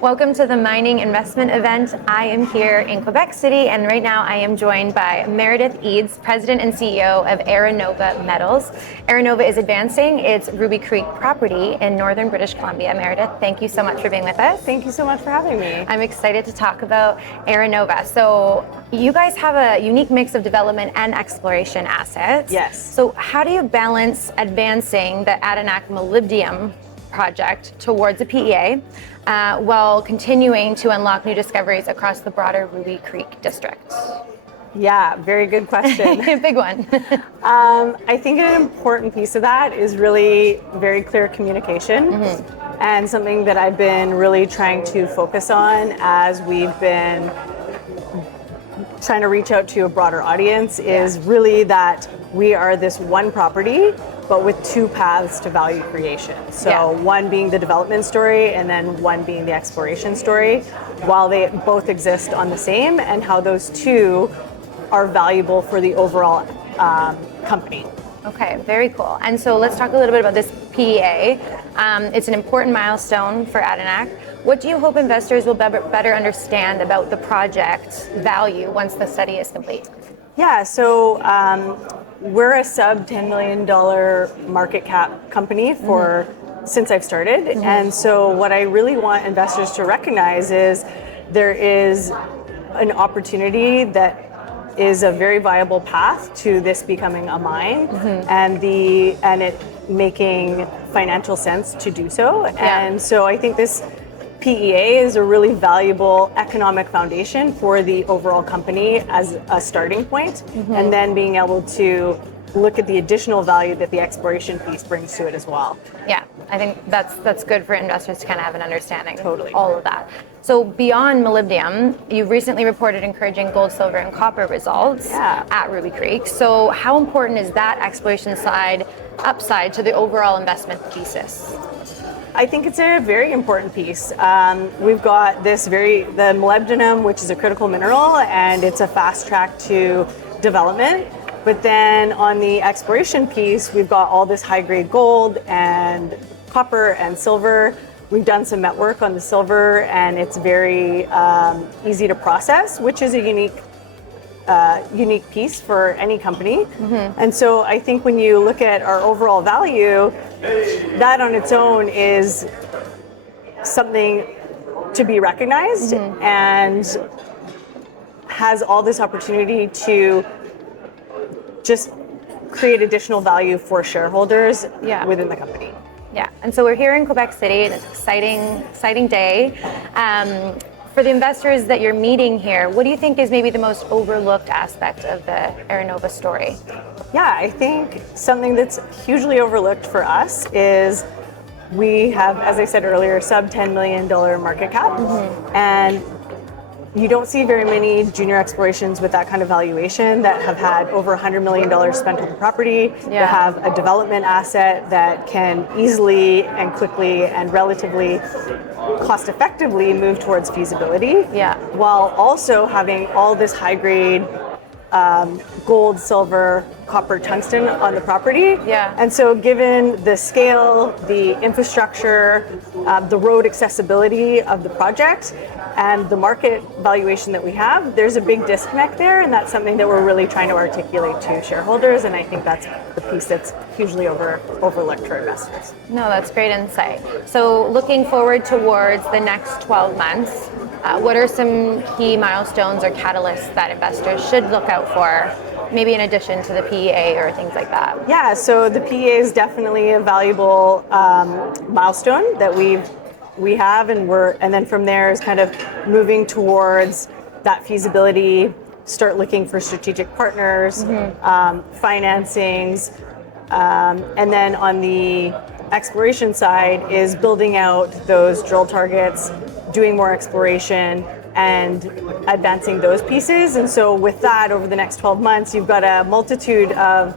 Welcome to the Mining Investment event. I am here in Quebec City, and right now I am joined by Meredith Eades, President and CEO of EraNova Metals. EraNova is advancing its Ruby Creek property in northern British Columbia. Meredith, thank you so much for being with us. Thank you so much for having me. I'm excited to talk about EraNova. So you guys have a unique mix of development and exploration assets. Yes. So how do you balance advancing the Adanac Molybdenum Project towards a PEA while continuing to unlock new discoveries across the broader Ruby Creek district? Yeah, very good question. Big one. I think an important piece of that is really very clear communication, and something that I've been really trying to focus on as we've been trying to reach out to a broader audience is really that we are this one property, but with two paths to value creation. So one being the development story and then one being the exploration story, while they both exist on the same, and how those two are valuable for the overall company. Okay, very cool. And so let's talk a little bit about this PEA. It's an important milestone for Adanac. What do you hope investors will better understand about the project's value once the study is complete? Yeah, so we're a sub $10 million market cap company since I've started. And so what I really want investors to recognize is there is an opportunity that is a very viable path to this becoming a mine, and it making financial sense to do so. And so I think this PEA is a really valuable economic foundation for the overall company as a starting point, and then being able to look at the additional value that the exploration piece brings to it as well. Yeah, I think that's good for investors to kind of have an understanding Totally. of all of that. So beyond molybdenum, you've recently reported encouraging gold, silver, and copper results at Ruby Creek. So how important is that exploration upside to the overall investment thesis? I think it's a very important piece. We've got the molybdenum, which is a critical mineral, and it's a fast track to development. But then on the exploration piece, we've got all this high-grade gold and copper and silver. We've done some met work on the silver, and it's very easy to process, which is a unique piece for any company. And so I think when you look at our overall value, that on its own is something to be recognized and has all this opportunity to just create additional value for shareholders within the company. Yeah, and so we're here in Quebec City, and it's an exciting day. For the investors that you're meeting here, what do you think is maybe the most overlooked aspect of the EraNova story? Yeah, I think something that's hugely overlooked for us is we have, as I said earlier, sub $10 million market cap, and you don't see very many junior explorations with that kind of valuation that have had over $100 million spent on the property, that have a development asset that can easily and quickly and relatively cost effectively move towards feasibility, while also having all this high grade gold, silver, copper, tungsten on the property. And so given the scale, the infrastructure, the road accessibility of the project, and the market valuation that we have, there's a big disconnect there, and that's something that we're really trying to articulate to shareholders, and I think that's the piece that's hugely overlooked for investors. No, that's great insight. So looking forward towards the next 12 months, what are some key milestones or catalysts that investors should look out for, maybe in addition to the PEA or things like that? Yeah, so the PEA is definitely a valuable milestone that we have, and then from there is kind of moving towards that feasibility, start looking for strategic partners, financings, and then on the exploration side is building out those drill targets, doing more exploration, and advancing those pieces. And so with that, over the next 12 months, you've got a multitude of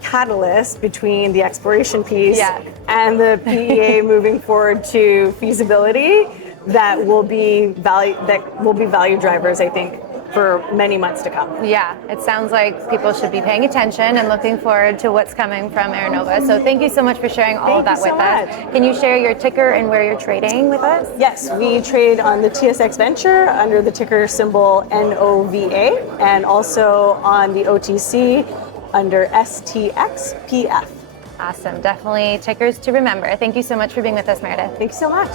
catalysts between the exploration piece and the PEA moving forward to feasibility that will be value drivers, I think, for many months to come. Yeah, it sounds like people should be paying attention and looking forward to what's coming from EraNova. So thank you so much for sharing all of that with us. Can you share your ticker and where you're trading with us? Yes, we trade on the TSX Venture under the ticker symbol NOVA, and also on the OTC under STXPF. Awesome, definitely tickers to remember. Thank you so much for being with us, Meredith. Thank you so much.